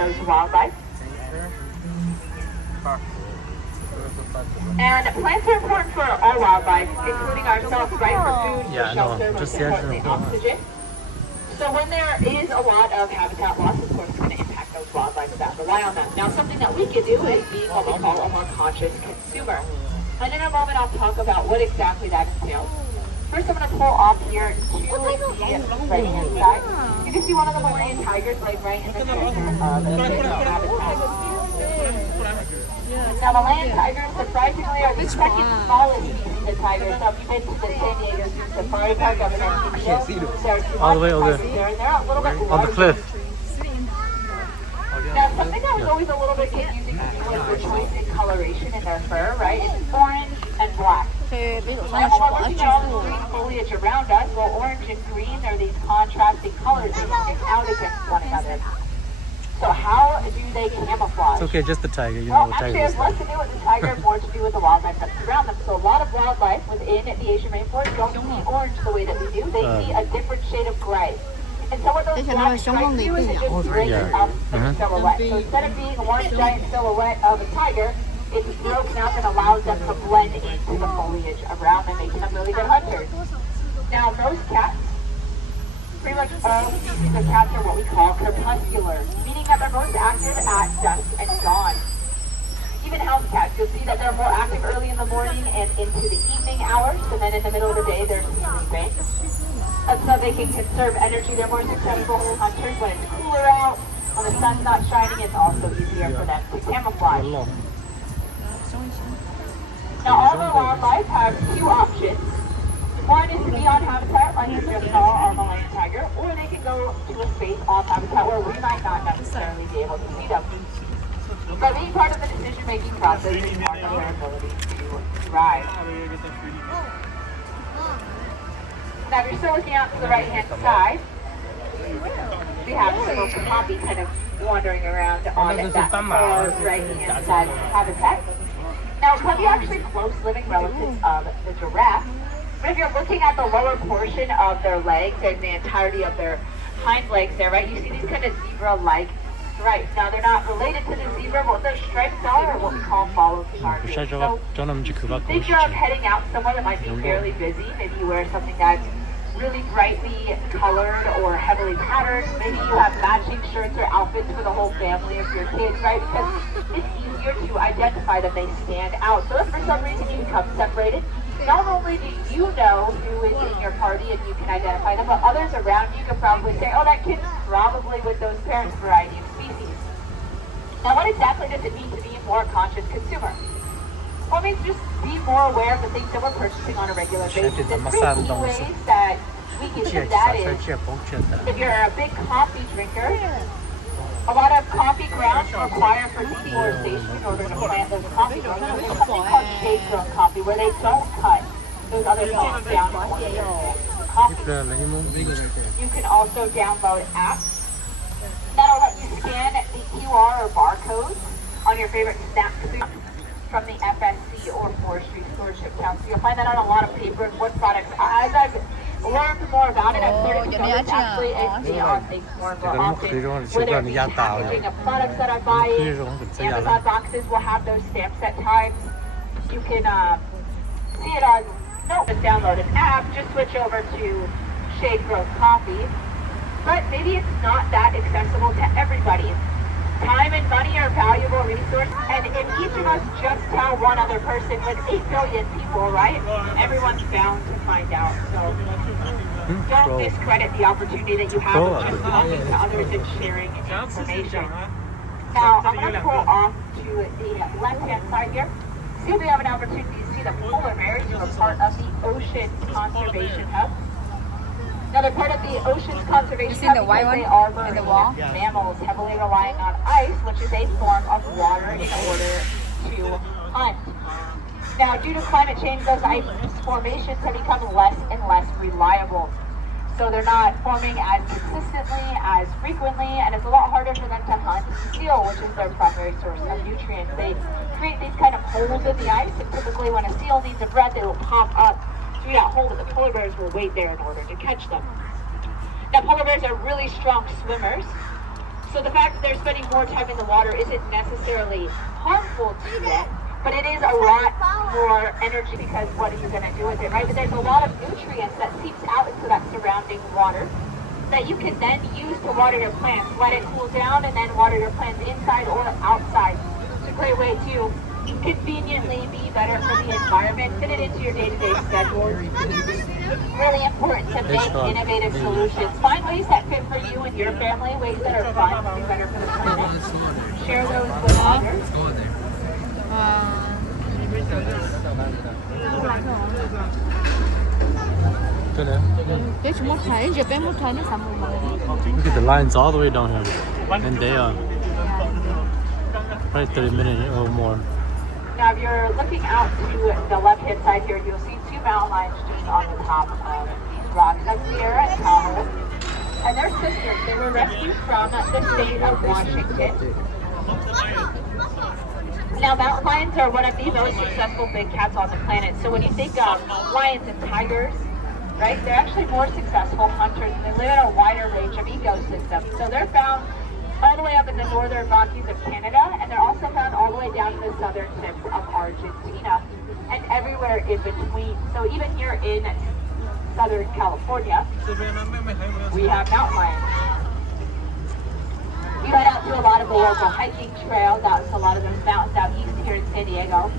those wildlife. And plants are important for all wildlife, including ourselves, right? For food, for shelter, most importantly, oxygen. So when there is a lot of habitat loss, of course, it's going to impact those wildlife that rely on them. Now, something that we can do is be what we call a more conscious consumer. And in a moment, I'll talk about what exactly that entails. First, I'm going to pull off here to the right-hand side. You can see one of the Malayan tigers laying right in the center of the habitat. Now, Malayan tigers, surprisingly, are the second smallest species of tigers. So if you've been to the San Diego Zoo Safari Park, I'm going to see all the way over there. And they're a little bit on the cliff. Now, something that was always a little bit confusing to me was the choice in coloration in their fur, right? It's orange and black. And when we're looking at all the green foliage around us, well, orange and green are these contrasting colors that stick out against one another. So how do they camouflage? It's okay, just the tiger. You Well, know what actually, tiger it has less to do with the tiger, more to do with the wildlife that surround them. So a lot of wildlife within the Asian rainforest don't see orange the way that we do. They see a different shade of gray. And so what those black stripes do is it just breaks up the silhouette. So instead of being one giant silhouette of a tiger, it's broken up and allows them to blend into the foliage around them, making them really good hunters. Now, most cats, pretty much all species of cats are what we call crepuscular, meaning that they're most active at dusk and dawn. Even house cats, you'll see that they're more active early in the morning and into the evening hours, and then in the middle of the day they're sleeping. That's so they can conserve energy. They're more successful hunters when it's cooler out, when the sun's not shining. It's also easier for them to camouflage. Now, all the wildlife have two options. One is to be on habitat, like you just saw our Malayan tiger, or they can go to a space off habitat where we might not necessarily be able to see them. But being part of the decision-making process is part of their ability to thrive. Now, if you're still looking out to the right-hand side, we have a little copy kind of wandering around on that far right-hand side habitat. Now, cubby are actually close living relatives of the giraffe. But if you're looking at the lower portion of their legs and the entirety of their hind legs there, right, you see these kind of zebra-like stripes. Now, they're not related to the zebra, but what those stripes are what we call follow markings. So, think of heading out somewhere that might be fairly busy. Maybe you wear something that's really brightly colored or heavily patterned. Maybe you have matching shirts or outfits for the whole family of your kids, right? Because it's easier to identify them. They stand out. So if for some reason you become separated, not only do you know who is in your party and you can identify them, but others around you can probably say, oh, that kid's probably with those parents' variety of species. Now, what exactly does it mean to be a more conscious consumer? Well, it means just be more aware of the things that we're purchasing on a regular basis. And three key ways that we can do that is, if you're a big coffee drinker, a lot of coffee grounds require for deforestation in order to plant those coffee grounds. There's something called shade-grown coffee where they don't cut those other plants down for coffee. You can also download apps that'll let you scan the QR or barcodes on your favorite snack food from the FSC or Forestry Stewardship Council. You'll find that on a lot of paper and wood products. As I've learned more about it, I've started to notice actually it me on things more and more often. Whether it be packaging of products that I'm buying, Amazon boxes will have those stamps at times. You can see it on, just download an app, just switch over to Shade Growth Coffee. But maybe it's not that accessible to everybody. Time and money are valuable resources, and if each of us just tell one other person with 8 billion people, right, everyone's bound to find out. So don't discredit the opportunity that you have of just talking to others and sharing information. Now, I'm going to pull off to the left-hand side here. See if we have an opportunity to see the polar bears who are part of the Ocean Conservation Hub. Now, they're part of the Oceans Conservation Hub because they are marine mammals heavily relying on ice, which is a form of water, in order to hunt. Now, due to climate change, those ice formations have become less and less reliable. So they're not forming as consistently, as frequently, and it's a lot harder for them to hunt seal, which is their primary source of nutrients. They create these kind of holes in the ice, and typically when a seal needs a breath, they will pop up through that hole, but the polar bears will wait there in order to catch them. Now, polar bears are really strong swimmers, So the fact that they're spending more time in the water isn't necessarily harmful to them, but it is a lot more energy because what are you going to do with it, right? But there's a lot of nutrients that seeps out into that surrounding water that you can then use to water your plants. Let it cool down and then water your plants inside or outside. It's a great way to conveniently be better for the environment, fit it into your day-to-day schedule. Really important to make innovative solutions. Find ways that fit for you and your family, ways that are fun, to be better for the planet. Share those with others. Good there. Look Look at the lines all the way down here. And they are probably 30 minutes or more. Now, if you're looking out to the left-hand side here, you'll see two mountain lions just on the top of these rocks. That's Sierra and Tahoe. And they're sisters. They were rescued from the state of Washington. Now, mountain lions are one of the most successful big cats on the planet. So when you think of lions and tigers, right, they're actually more successful hunters, and they live in a wider range of ecosystems. So they're found all the way up in the northern Rockies of Canada, and they're also found all the way down to the southern tips of Argentina, and everywhere in between. So even here in Southern California, we have mountain lions. You head out to a lot of the local hiking trails, out to a lot of those mountains out east here in San Diego.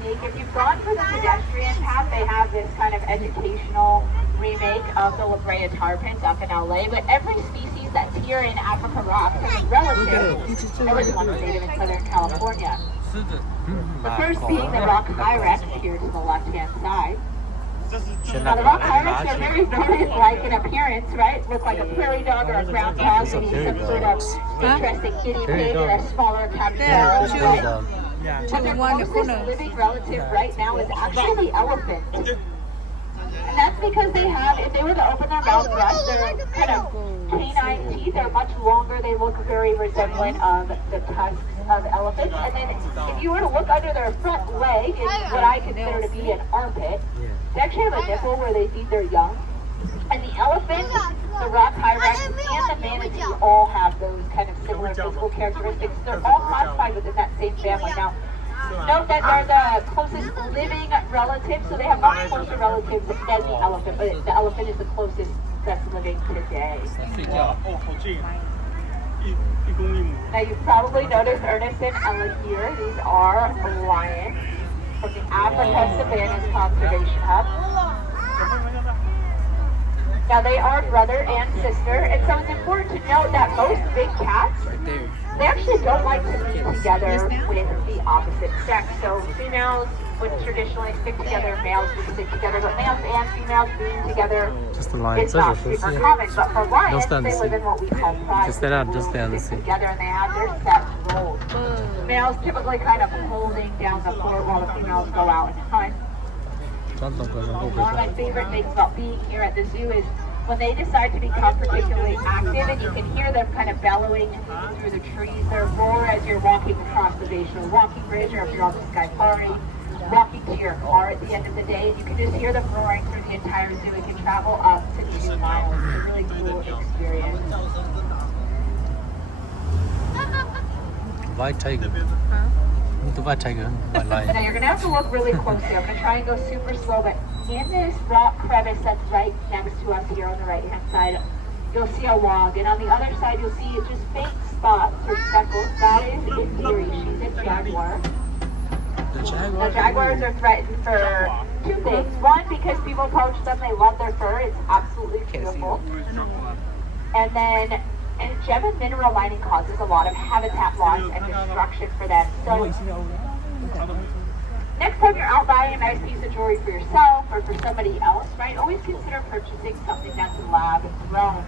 If you've gone for the pedestrian path, they have this kind of educational remake of the La Brea tar pits up in LA, but every species that's here in Africa Rocks is relative. There was one native in Southern California. The first being the rock hyrax here to the left-hand side. Now the rock hyrax are very rodent-like in appearance, right? Look like a prairie dog or a groundhog, maybe some sort of interesting guinea pig or a smaller capybara. Right? But their closest living relative right now is actually the elephant. And that's because they have, if they were to open their mouth to us, their kind of canine teeth are much longer. They look very resemblant of the tusks of elephants. And then if you were to look under their front leg, is what I consider to be an armpit. They actually have a nipple where they feed their young. And the elephant, the rock hyrax, and the manatee all have those kind of similar physical characteristics. They're all classified within that same family. Now, note that they're the closest living relative, so they have much closer relatives than the elephant, but the elephant is the closest that's living today. Now, you've probably noticed Ernest and Ella here. These are lions from the Africa Savannas Conservation Hub. Now they are brother and sister, and so it's important to note that most big cats, they actually don't like to be together with the opposite sex. So females would traditionally stick together, males would stick together, but males and females being together is not super common. But for lions, they live in what we call pride. They stick together and they have their set roles. Males typically kind of holding down the fort while the females go out and hunt. One of my favorite things about being here at the zoo is when they decide to become particularly active, and you can hear them kind of bellowing through the trees. Their roar as you're walking across the Bayshore Walking Bridge, or if you're on the Skyfari, walking to your car at the end of the day, and you can just hear them roaring through the entire zoo. It can travel up to 2 miles. It's a really cool experience. White tiger. The white tiger. White lion. Now you're going to have to look really closely. I'm going to try and go super slow, but in this rock crevice that's right next to us here on the right-hand side, you'll see a log, and on the other side you'll see just faint spots or speckles. That is, in theory, she's a jaguar. Now jaguars are threatened for 2 things. One, because people poach them, they love their fur. It's absolutely beautiful. And then gem and mineral mining causes a lot of habitat loss and destruction for them. So next time you're out buying a nice piece of jewelry for yourself or for somebody else, right, always consider purchasing something that's lab grown.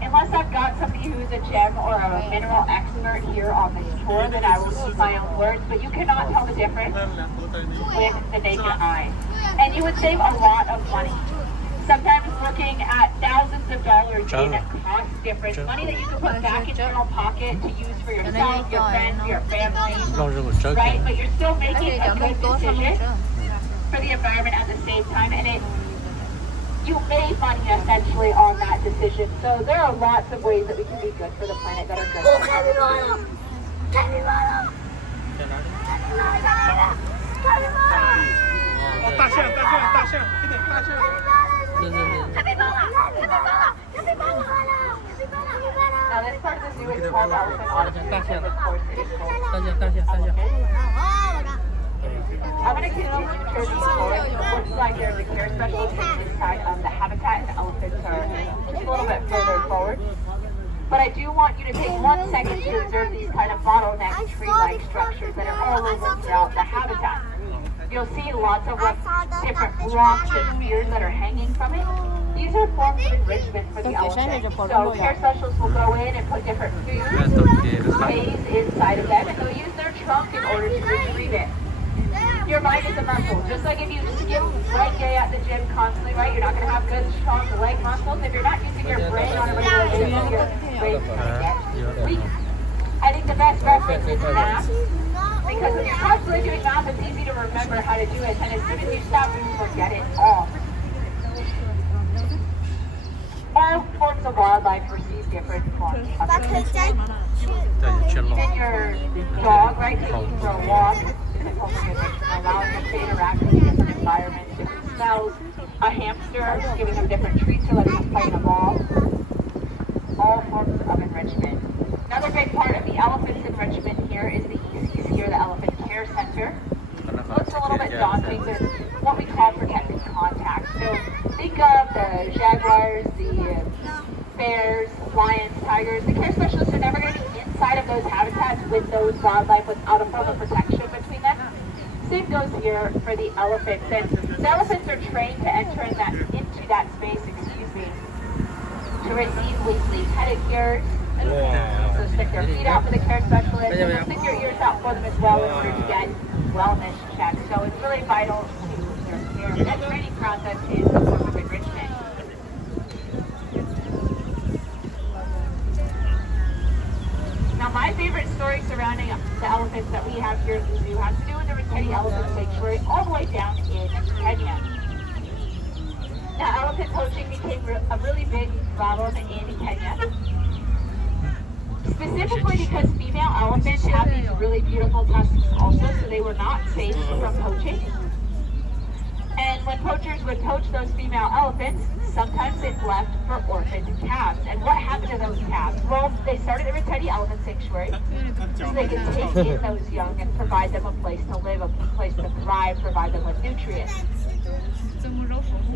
Unless I've got somebody who's a gem or a mineral expert here on this tour, then I will use my own words, but you cannot tell the difference with the naked eye. And you would save a lot of money. Sometimes looking at thousands of dollars in China. cost difference, money that you can put back in your China. own pocket to use for yourself, your friends, your family, 让日本 right? joking. But you're still making a good 多他们 decision 挣。 for the environment at the same time, and you made money essentially on that decision. So there are lots of ways that we can be good for the planet that are good. For the planet. 大象，一点大象。Now this part of the zoo is called Elephant Odyssey, and of course it is called 大象。 I'm going to continue to turn these forward. It looks like there's a care specialist inside of the habitat, and the elephants are just a little bit further forward. But I do want you to take 1 second to observe these kind of bottleneck tree-like structures that are all over throughout the habitat. You'll see lots of different blocks and spears that are hanging from it. These are forms of enrichment for the elephant. So care specialists will go in and put different food, sprays inside of them, and they'll use their trunk in order to retrieve it. Your mind is a muscle. Just like if you skip leg day at the gym constantly, right? You're not going to have good, strong leg muscles. If you're not using your brain on a regular basis, your brain's going to get weak. I think the best reference is math. Because when you're constantly doing math, it's easy to remember how to do it. And as soon as you stop, you forget it all. All forms of wildlife receive different forms of enrichment. And your dog, right, taking for a walk, allowing them to interact with different environments, different smells. A hamster, giving them different treats or letting them play in a ball. All forms of enrichment. Another big part of the elephant's enrichment here is the ECs here, the Elephant Care Center. Looks a little bit daunting. There's what we call protected contact. So think of the jaguars, the bears, lions, tigers. The care specialists are never going to be inside of those habitats with those wildlife without a form of protection between them. Same goes here for the elephants. And the elephants are trained to enter into that space, to receive weekly pedicures. So stick their feet out for the care specialist, and stick your ears out for them as well in order to get wellness checks. So it's really vital to their care. That training process is a form of enrichment. Now my favorite story surrounding the elephants that we have here at the zoo has to do with the Teddy Elephant Sanctuary all the way down in Kenya. Now elephant poaching became a really big problem in Kenya. Specifically because female elephants have these really beautiful tusks also, so they were not safe from poaching. And when poachers would poach those female elephants, sometimes it left for orphaned calves. And what happened to those calves? Well, they started the Teddy Elephant Sanctuary so they could take in those young and provide them a place to live, a place to thrive, provide them with nutrients.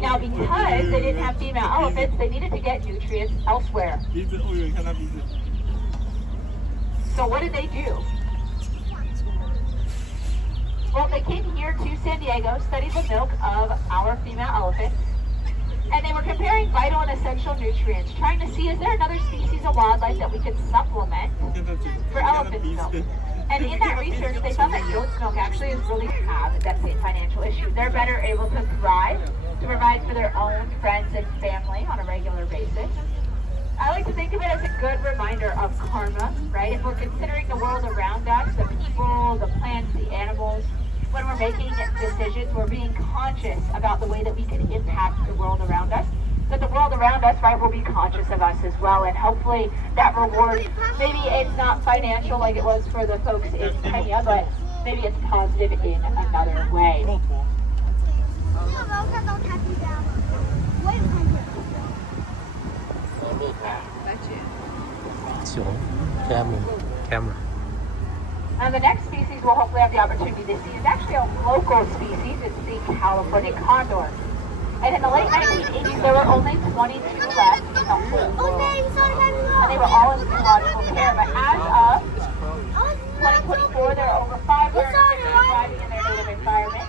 Now, because they didn't have female elephants, they needed to get nutrients elsewhere. So what did they do? Well, they came here to San Diego, studied the milk of our female elephants, and they were comparing vital and essential nutrients, trying to see is there another species of wildlife that we could supplement for elephant milk. And in that research, they found that goat's milk actually is really have that same financial issue. They're better able to thrive, to provide for their own friends and family on a regular basis. I like to think of it as a good reminder of karma, right? If we're considering the world around us, the people, the plants, the animals, when we're making decisions, we're being conscious about the way that we can impact the world around us. That the world around us, right, will be conscious of us as well. And hopefully that reward, maybe it's not financial like it was for the folks in Kenya, but maybe it's positive in another way. Camera. And the next species we'll hopefully have the opportunity to see is actually a local species. It's the California condor. And in the late 1980s, there were only 22 left in the whole world. And they were all in zoological care. But as of 2024, there are over 500 thriving in their native environment.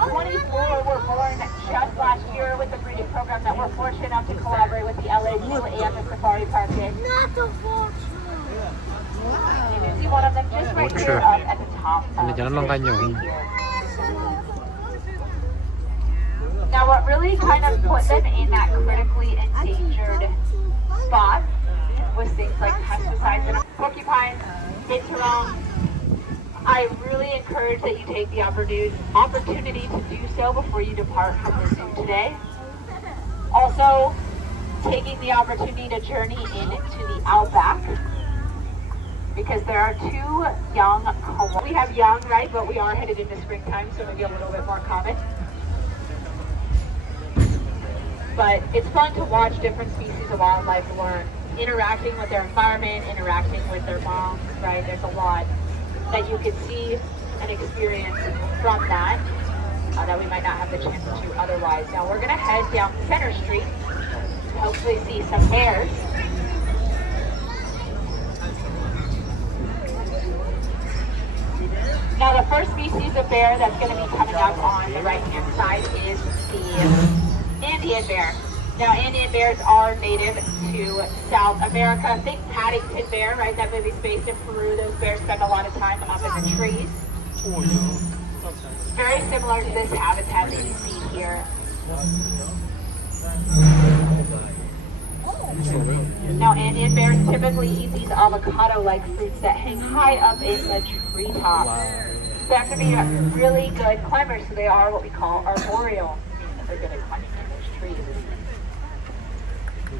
24 were born just last year with the breeding program that we're fortunate enough to collaborate with the LA Zoo and the Safari Park in. You can see one of them just right here up at the top of the screen here. Now what really kind of put them in that critically endangered spot was things like pesticides and porcupines, binturong. I really encourage that you take the opportunity to do so before you depart from the zoo today. Also, taking the opportunity to journey into the outback, because there are 2 young koalas. We have young, right, but we are headed into springtime, so maybe a little bit more common. But it's fun to watch different species of wildlife learn, interacting with their environment, interacting with their moms, right? There's a lot that you can see and experience from that that we might not have the chance to otherwise. Now we're going to head down Center Street to hopefully see some bears. Now the first species of bear that's going to be coming up on the right-hand side is the Andean bear. Now Andean bears are native to South America. Think Paddington Bear, right? That movie's based in Peru. Those bears spend a lot of time up in the trees. Very similar to this habitat that you see here. Now Andean bears typically eat these avocado-like fruits that hang high up in the treetops. They have to be really good climbers, so they are what we call arboreal, meaning that they're good at climbing in those trees.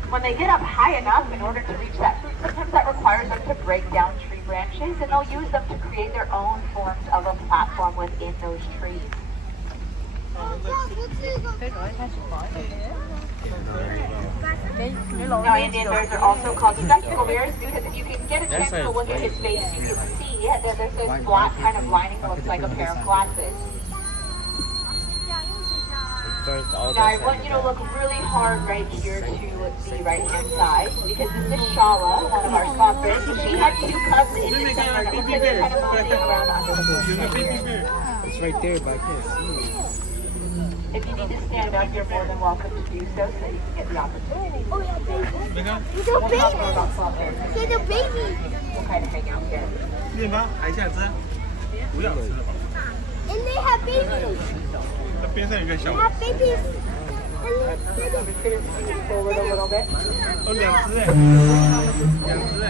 When they get up high enough in order to reach that fruit, sometimes that requires them to break down tree branches, and they'll use them to create their own forms of a platform within those trees. Now Indian bears are also called spectacle bears because if you can get a chance to look at his face, you can see that there's this black kind of lining that looks like a pair of glasses. Now I want you to look really hard right here to the right-hand side because this is Shala, one of our sponsors. She had 2 cubs in December and they're kind of moving around under the bushes. It's right there, but I can't see it. If you need to stand up, you're more than welcome to do so that you can get the opportunity. Oh, yeah, baby. We'll talk more about club bears. There's a baby. We'll kind of hang out here. 面包挨下吃，不要吃了吧？ And they have babies. 那边上有个小 They，have babies. I'm just going to scoot forward a little bit. 哦，2只哎，2只哎。